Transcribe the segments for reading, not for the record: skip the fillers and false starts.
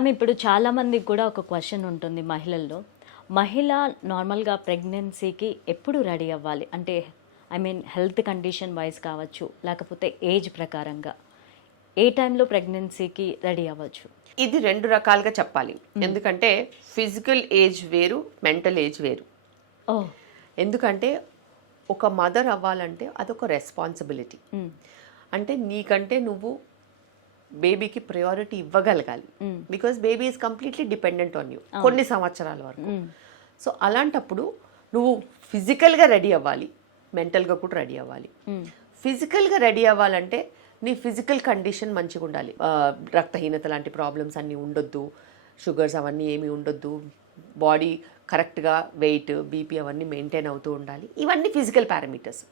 Ma'am ఇప్పుడు చాలామందికి కూడా ఒక క్వశ్చన్ ఉంటుంది మహిళల్లో. మహిళ నార్మల్‌గా ప్రెగ్నెన్సీకి ఎప్పుడు రెడీ అవ్వాలి? అంటే I mean health condition wise కావచ్చు, లేకపోతే ఏజ్ ప్రకారంగా. ఏ టైంలో ప్రెగ్నెన్సీకి రెడీ అవ్వచ్చు? ఇది 2 రకాలుగా చెప్పాలి. ఎందుకంటే ఫిజికల్ ఏజ్ వేరు, మెంటల్ ఏజ్ వేరు. ఓహ్! ఎందుకంటే ఒక మదర్ అవ్వాలంటే అదొక రెస్పాన్సిబిలిటీ. అంటే నీకంటే నువ్వు బేబీకి ప్రయారిటీ ఇవ్వగలగాలి. Because baby is completely dependent on you కొన్ని సంవత్సరాల వరకు. సో అలాంటప్పుడు నువ్వు ఫిజికల్గా రెడీ అవ్వాలి, మెంటల్గా కూడా రెడీ అవ్వాలి. ఫిజికల్గా రెడీ అవ్వాలంటే నీ ఫిజికల్ కండిషన్ మంచిగా ఉండాలి. రక్తహీనత లాంటి ప్రాబ్లమ్స్ అన్నీ ఉండొద్దు, షుగర్స్ అవన్నీ ఏమీ ఉండొద్దు, బాడీ కరెక్ట్గా వెయిట్, బీపీ అవన్నీ మెయింటైన్ అవుతూ ఉండాలి. ఇవన్నీ ఫిజికల్ పారామీటర్స్.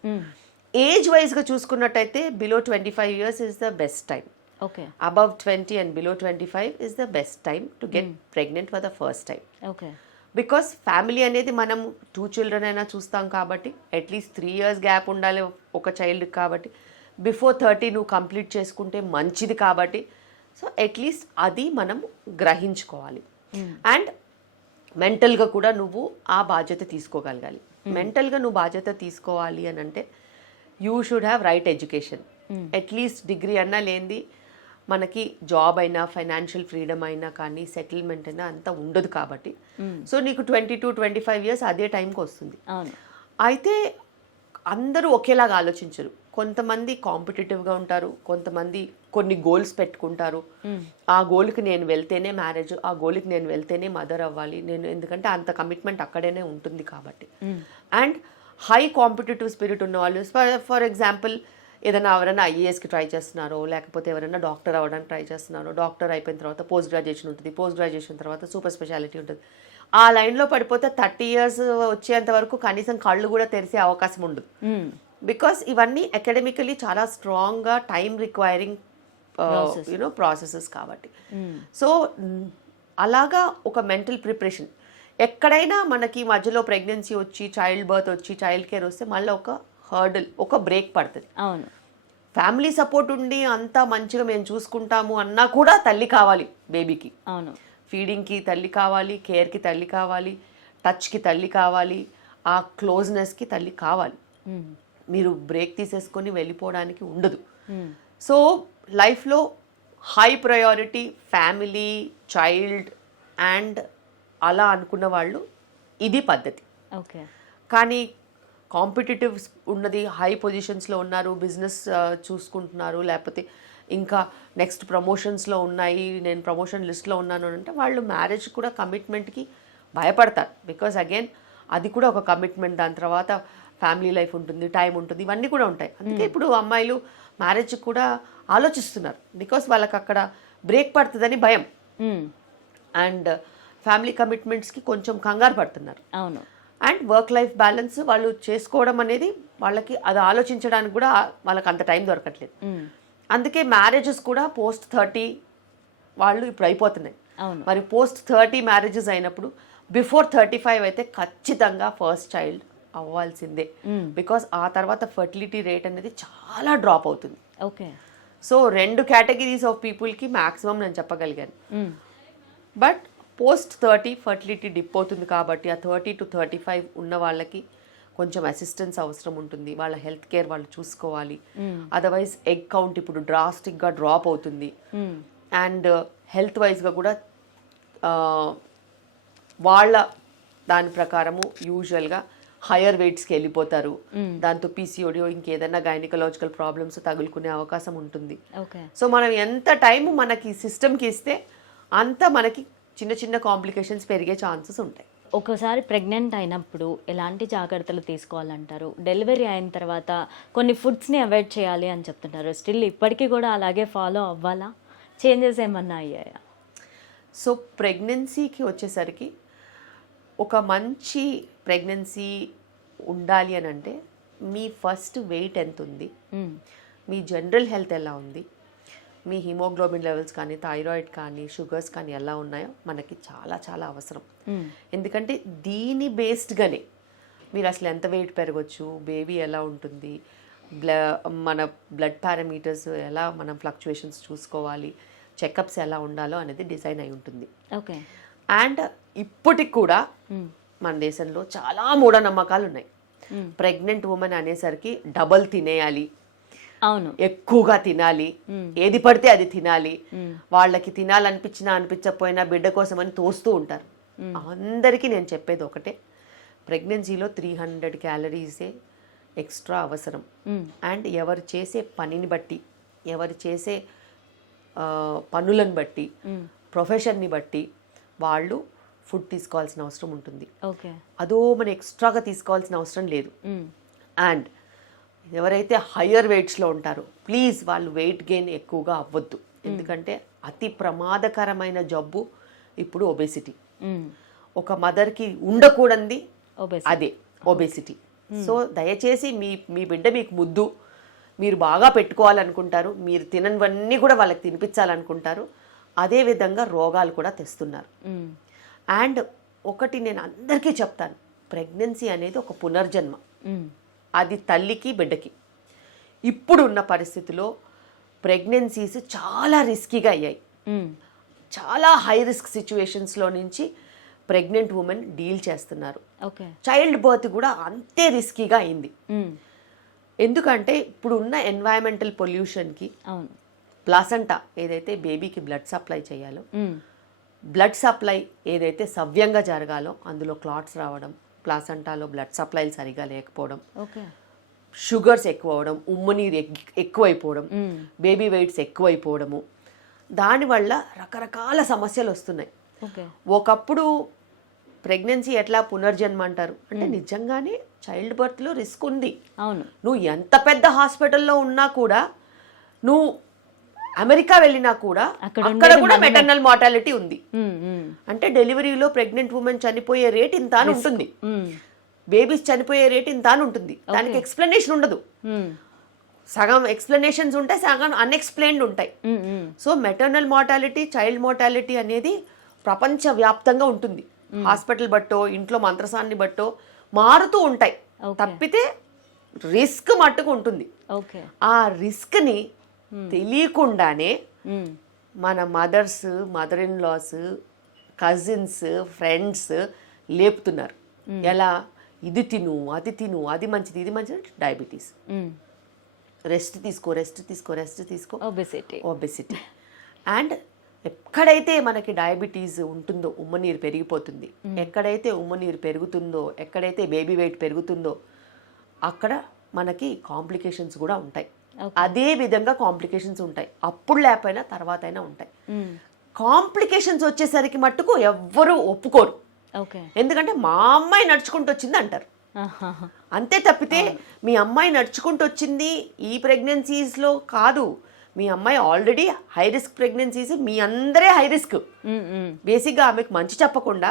ఏజ్ వైజ్గా చూసుకున్నట్టయితే below 25 years is the best time. Okay. Above 20 and below 25 is the best time to get pregnant for the first time. Okay. Because family అనేది మనం 2 children అయినా చూస్తాం కాబట్టి అట్లీస్ట్ 3 years గ్యాప్ ఉండాలి ఒక చైల్డ్కి. కాబట్టి బిఫోర్ 30 నువ్వు కంప్లీట్ చేసుకుంటే మంచిది. కాబట్టి సో అట్లీస్ట్ అది మనం గ్రహించుకోవాలి. అండ్ మెంటల్గా కూడా నువ్వు ఆ బాధ్యత తీసుకోగలగాలి. మెంటల్గా నువ్వు బాధ్యత తీసుకోవాలి అని అంటే you should have right education. At least degree అన్నా లేనిది మనకి జాబ్ అయినా, ఫైనాన్షియల్ ఫ్రీడమ్ అయినా కానీ, సెటిల్మెంట్ అయినా అంతా ఉండదు. కాబట్టి సో నీకు 22-25 years అదే టైంకి వస్తుంది. అయితే అందరూ ఒకేలాగా ఆలోచించరు. కొంతమంది కాంపిటేటివ్గా ఉంటారు, కొంతమంది కొన్ని గోల్స్ పెట్టుకుంటారు. ఆ గోల్కి నేను వెళ్తేనే మ్యారేజ్, ఆ గోల్కి నేను వెళ్తేనే మదర్ అవ్వాలి నేను, ఎందుకంటే అంత కమిట్మెంట్ అక్కడనే ఉంటుంది కాబట్టి. అండ్ హై కాంపిటేటివ్ స్పిరిట్ ఉన్న వాళ్ళు, ఫర్ ఎగ్జాంపుల్ ఏదైనా ఎవరైనా ఐఏఎస్కి ట్రై చేస్తున్నారో, లేకపోతే ఎవరైనా డాక్టర్ అవ్వడానికి ట్రై చేస్తున్నారో, డాక్టర్ అయిపోయిన తర్వాత పోస్ట్ గ్రాడ్యుయేషన్ ఉంటుంది, పోస్ట్ గ్రాడ్యుయేషన్ తర్వాత సూపర్ స్పెషాలిటీ ఉంటుంది. ఆ లైన్లో పడిపోతే 30 years వచ్చేంత వరకు కనీసం కళ్ళు కూడా తెరిసే అవకాశం ఉండదు. బికాస్ ఇవన్నీ అకాడమికలీ చాలా స్ట్రాంగ్గా టైం రిక్వైరింగ్ ప్రాసెసెస్ కాబట్టి. సో అలాగా ఒక మెంటల్ ప్రిపరేషన్. ఎక్కడైనా మనకి మధ్యలో ప్రెగ్నెన్సీ వచ్చి, చైల్డ్ బర్త్ వచ్చి, చైల్డ్ కేర్ వస్తే మళ్ళీ ఒక హర్డల్, ఒక బ్రేక్ పడుతుంది. అవును. ఫ్యామిలీ సపోర్ట్ ఉండి అంతా మంచిగా మేము చూసుకుంటాము అన్నా కూడా తల్లి కావాలి బేబీకి. అవును. ఫీడింగ్కి తల్లి కావాలి, కేర్కి తల్లి కావాలి, టచ్కి తల్లి కావాలి, ఆ క్లోజ్నెస్కి తల్లి కావాలి. మీరు బ్రేక్ తీసేసుకొని వెళ్ళిపోవడానికి ఉండదు. సో లైఫ్లో high priority family, child and అలా అనుకున్న వాళ్ళు ఇది పద్ధతి. ఓకే. కానీ కాంపిటేటివ్ ఉన్నది, హై పొజిషన్స్లో ఉన్నారు, బిజినెస్ చూసుకుంటున్నారు, లేకపోతే ఇంకా నెక్స్ట్ ప్రమోషన్స్లో ఉన్నాయి, నేను ప్రమోషన్ లిస్ట్లో ఉన్నాను అంటే వాళ్ళు మ్యారేజ్ కూడా కమిట్మెంట్కి భయపడతారు. బికాజ్ అగైన్ అది కూడా ఒక కమిట్మెంట్. దాని తర్వాత ఫ్యామిలీ లైఫ్ ఉంటుంది, టైం ఉంటుంది, ఇవన్నీ కూడా ఉంటాయి. అందుకే ఇప్పుడు అమ్మాయిలు మ్యారేజ్ కూడా ఆలోచిస్తున్నారు. బికాస్ వాళ్ళకి అక్కడ బ్రేక్ పడుతుందని భయం. అండ్ ఫ్యామిలీ కమిట్మెంట్స్కి కొంచెం కంగారు పడుతున్నారు. అవును. అండ్ వర్క్ లైఫ్ బ్యాలెన్స్ వాళ్ళు చేసుకోవడం అనేది వాళ్ళకి అది ఆలోచించడానికి కూడా వాళ్ళకి అంత టైం దొరకట్లేదు. అందుకే మ్యారేజెస్ కూడా పోస్ట్ 30 వాళ్ళు ఇప్పుడు అయిపోతున్నాయి. మరి పోస్ట్ 30 మ్యారేజెస్ అయినప్పుడు బిఫోర్ 35 అయితే ఖచ్చితంగా ఫస్ట్ చైల్డ్ అవ్వాల్సిందే. బికాస్ ఆ తర్వాత ఫర్టిలిటీ రేట్ అనేది చాలా డ్రాప్ అవుతుంది. ఓకే. సో 2 కేటగిరీస్ ఆఫ్ పీపుల్కి మ్యాక్సిమం నేను చెప్పగలిగాను. బట్ పోస్ట్ 30 ఫర్టిలిటీ డిప్ అవుతుంది. కాబట్టి ఆ 30 to 35 ఉన్న వాళ్ళకి కొంచెం అసిస్టెన్స్ అవసరం ఉంటుంది. వాళ్ళ హెల్త్ కేర్ వాళ్ళు చూసుకోవాలి. అదర్వైజ్ ఎగ్ కౌంట్ ఇప్పుడు డ్రాస్టిక్గా డ్రాప్ అవుతుంది. అండ్ హెల్త్ వైజ్గా కూడా వాళ్ళ దాని ప్రకారము యూజువల్గా హయ్యర్ వెయిట్స్కి వెళ్ళిపోతారు. దాంతో పీసీఓడి ఇంకేదైనా గైనకలాజికల్ ప్రాబ్లమ్స్ తగులుకునే అవకాశం ఉంటుంది. సో మనం ఎంత టైం మనకి సిస్టమ్కి ఇస్తే అంత మనకి చిన్న చిన్న కాంప్లికేషన్స్ పెరిగే ఛాన్సెస్ ఉంటాయి. ఒకసారి ప్రెగ్నెంట్ అయినప్పుడు ఎలాంటి జాగ్రత్తలు తీసుకోవాలంటారు? డెలివరీ అయిన తర్వాత కొన్ని ఫుడ్స్ని అవాయిడ్ చేయాలి అని చెప్తుంటారు. స్టిల్ ఇప్పటికీ కూడా అలాగే ఫాలో అవ్వాలా? చేంజెస్ ఏమన్నా అయ్యాయా? సో ప్రెగ్నెన్సీకి వచ్చేసరికి ఒక మంచి ప్రెగ్నెన్సీ ఉండాలి అని అంటే మీ ఫస్ట్ వెయిట్ ఎంత ఉంది, మీ జనరల్ హెల్త్ ఎలా ఉంది, మీ హిమోగ్లోబిన్ లెవెల్స్ కానీ, థైరాయిడ్ కానీ, షుగర్స్ కానీ ఎలా ఉన్నాయో మనకి చాలా చాలా అవసరం. ఎందుకంటే దీని బేస్డ్గానే మీరు అసలు ఎంత వెయిట్ పెరగచ్చు, బేబీ ఎలా ఉంటుంది, మన బ్లడ్ పారామీటర్స్ ఎలా మనం ఫ్లక్చుయేషన్స్ చూసుకోవాలి, చెకప్స్ ఎలా ఉండాలో అనేది డిజైన్ అయి ఉంటుంది. ఓకే. అండ్ ఇప్పటికి కూడా మన దేశంలో చాలా మూఢనమ్మకాలు ఉన్నాయి. ప్రెగ్నెంట్ ఉమెన్ అనేసరికి డబల్ తినేయాలి, అవును, ఎక్కువగా తినాలి, ఏది పడితే అది తినాలి, వాళ్ళకి తినాలనిపించినా అనిపించకపోయినా బిడ్డ కోసం అని తోస్తూ ఉంటారు. అందరికీ నేను చెప్పేది ఒకటే, ప్రెగ్నెన్సీలో 300 క్యాలరీసే ఎక్స్ట్రా అవసరం. అండ్ ఎవరు చేసే పనిని బట్టి, ఎవరు చేసే పనులను బట్టి, ప్రొఫెషన్ని బట్టి వాళ్ళు ఫుడ్ తీసుకోవాల్సిన అవసరం ఉంటుంది. ఓకే. అదో మనం ఎక్స్ట్రాగా తీసుకోవాల్సిన అవసరం లేదు. అండ్ ఎవరైతే హయ్యర్ వెయిట్స్లో ఉంటారో ప్లీజ్ వాళ్ళు వెయిట్ గెయిన్ ఎక్కువగా అవ్వద్దు. ఎందుకంటే అతి ప్రమాదకరమైన జబ్బు ఇప్పుడు ఒబేసిటీ. ఒక మదర్కి ఉండకూడనిది అదే ఒబేసిటీ. సో దయచేసి మీ బిడ్డ మీకు ముద్దు, మీరు బాగా పెట్టుకోవాలనుకుంటారు, మీరు తిననివన్నీ కూడా వాళ్ళకి తినిపించాలనుకుంటారు, అదే విధంగా రోగాలు కూడా తెస్తున్నారు. అండ్ ఒకటి నేను అందరికీ చెప్తాను, ప్రెగ్నెన్సీ అనేది ఒక పునర్జన్మ. అది తల్లికి బిడ్డకి. ఇప్పుడు ఉన్న పరిస్థితిలో ప్రెగ్నెన్సీస్ చాలా రిస్కీగా అయ్యాయి. చాలా హై రిస్క్ సిచ్యువేషన్స్లో నుంచి ప్రెగ్నెంట్ ఉమెన్ డీల్ చేస్తున్నారు. చైల్డ్ బర్త్ కూడా అంతే రిస్కీగా అయింది. ఎందుకంటే ఇప్పుడు ఉన్న ఎన్వైరన్మెంటల్ పొల్యూషన్కి ప్లాసెంటా ఏదైతే బేబీకి బ్లడ్ సప్లై చేయాలో, బ్లడ్ సప్లై ఏదైతే సవ్యంగా జరగాలో అందులో క్లాట్స్ రావడం, ప్లాసెంటాలో బ్లడ్ సప్లైలు సరిగా లేకపోవడం, షుగర్స్ ఎక్కువ అవడం, ఉమ్మనీరు ఎక్కువైపోవడం, బేబీ వెయిట్స్ ఎక్కువైపోవడము, దానివల్ల రకరకాల సమస్యలు వస్తున్నాయి. ఒకప్పుడు ప్రెగ్నెన్సీ ఎట్లా పునర్జన్మ అంటారు అంటే నిజంగానే చైల్డ్ బర్త్లో రిస్క్ ఉంది. అవును, నువ్వు ఎంత పెద్ద హాస్పిటల్లో ఉన్నా కూడా, నువ్వు అమెరికా వెళ్ళినా కూడా అక్కడ కూడా మెటర్నల్ మార్టాలిటీ ఉంది. అంటే డెలివరీలో ప్రెగ్నెంట్ ఉమెన్ చనిపోయే రేట్ ఇంత అని ఉంటుంది, బేబీస్ చనిపోయే రేట్ ఇంత అని ఉంటుంది. దానికి ఎక్స్ప్లెనేషన్ ఉండదు. సగం ఎక్స్ప్లెనేషన్స్ ఉంటాయి, సగం అన్ఎక్స్ప్లెయిన్డ్ ఉంటాయి. So maternal mortality, child mortality అనేది ప్రపంచవ్యాప్తంగా ఉంటుంది. హాస్పిటల్ బట్టో, ఇంట్లో మంత్రసాన్ని బట్టో మారుతూ ఉంటాయి. తప్పితే రిస్క్ మట్టుకు ఉంటుంది. ఆ రిస్క్ని తెలియకుండానే మన mother in laws, cousins, friends లేపుతున్నారు. ఎలా, ఇది తిను, అది తిను, అది మంచిది, ఇది మంచిది, డయాబెటీస్, రెస్ట్ తీసుకో, ఒబెసిటీ. అండ్ ఎక్కడైతే మనకి డయాబెటీస్ ఉంటుందో ఉమ్మనీరు పెరిగిపోతుంది. ఎక్కడైతే ఉమ్మనీరు పెరుగుతుందో, ఎక్కడైతే బేబీ వెయిట్ పెరుగుతుందో అక్కడ మనకి కాంప్లికేషన్స్ కూడా ఉంటాయి. అదే విధంగా కాంప్లికేషన్స్ ఉంటాయి. అప్పుడు లేకపోయినా తర్వాత అయినా ఉంటాయి. కాంప్లికేషన్స్ వచ్చేసరికి మట్టుకు ఎవ్వరూ ఒప్పుకోరు. ఎందుకంటే మా అమ్మాయి నడుచుకుంటూ వచ్చింది అంటారు. అంతే తప్పితే మీ అమ్మాయి నడుచుకుంటూ వచ్చింది ఈ ప్రెగ్నెన్సీస్లో కాదు. మీ అమ్మాయి ఆల్రెడీ హై రిస్క్ ప్రెగ్నెన్సీస్, మీ అందరే హై రిస్క్. బేసిక్గా ఆమెకు మంచి చెప్పకుండా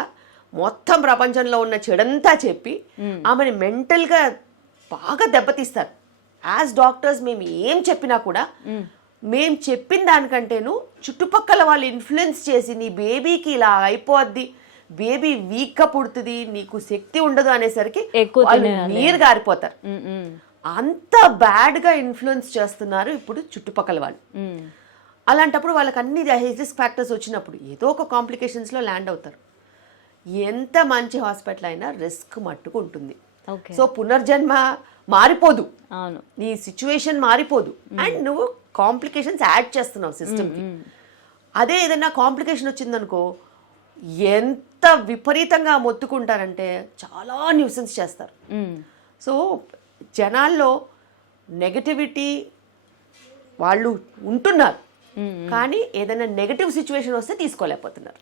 మొత్తం ప్రపంచంలో ఉన్న చెడంతా చెప్పి ఆమెని మెంటల్గా బాగా దెబ్బతీస్తారు. యాజ్ డాక్టర్స్ మేము ఏం చెప్పినా కూడా, మేము చెప్పిన దానికంటేను చుట్టుపక్కల వాళ్ళు ఇన్ఫ్లుయెన్స్ చేసి నీ బేబీకి ఇలా అయిపోద్ది, బేబీ వీక్గా పుడుతుంది, నీకు శక్తి ఉండదు అనేసరికి నీరు గారిపోతారు. అంత బ్యాడ్గా ఇన్ఫ్లుయెన్స్ చేస్తున్నారు ఇప్పుడు చుట్టుపక్కల వాళ్ళు. అలాంటప్పుడు వాళ్ళకి అన్ని రిస్క్ ఫ్యాక్టర్స్ వచ్చినప్పుడు ఏదో ఒక కాంప్లికేషన్స్లో ల్యాండ్ అవుతారు. ఎంత మంచి హాస్పిటల్ అయినా రిస్క్ మట్టుకు ఉంటుంది. సో పునర్జన్మ మారిపోదు, నీ సిచ్యువేషన్ మారిపోదు, అండ్ నువ్వు కాంప్లికేషన్స్ యాడ్ చేస్తున్నావు సిస్టమ్కి. అదే ఏదైనా కాంప్లికేషన్ వచ్చిందనుకో ఎంత విపరీతంగా మొత్తుకుంటారంటే చాలా న్యూసెన్స్ చేస్తారు. సో జనాల్లో నెగటివిటీ వాళ్ళు ఉంటున్నారు, కానీ ఏదైనా నెగటివ్ సిచ్యువేషన్ వస్తే తీసుకోలేకపోతున్నారు.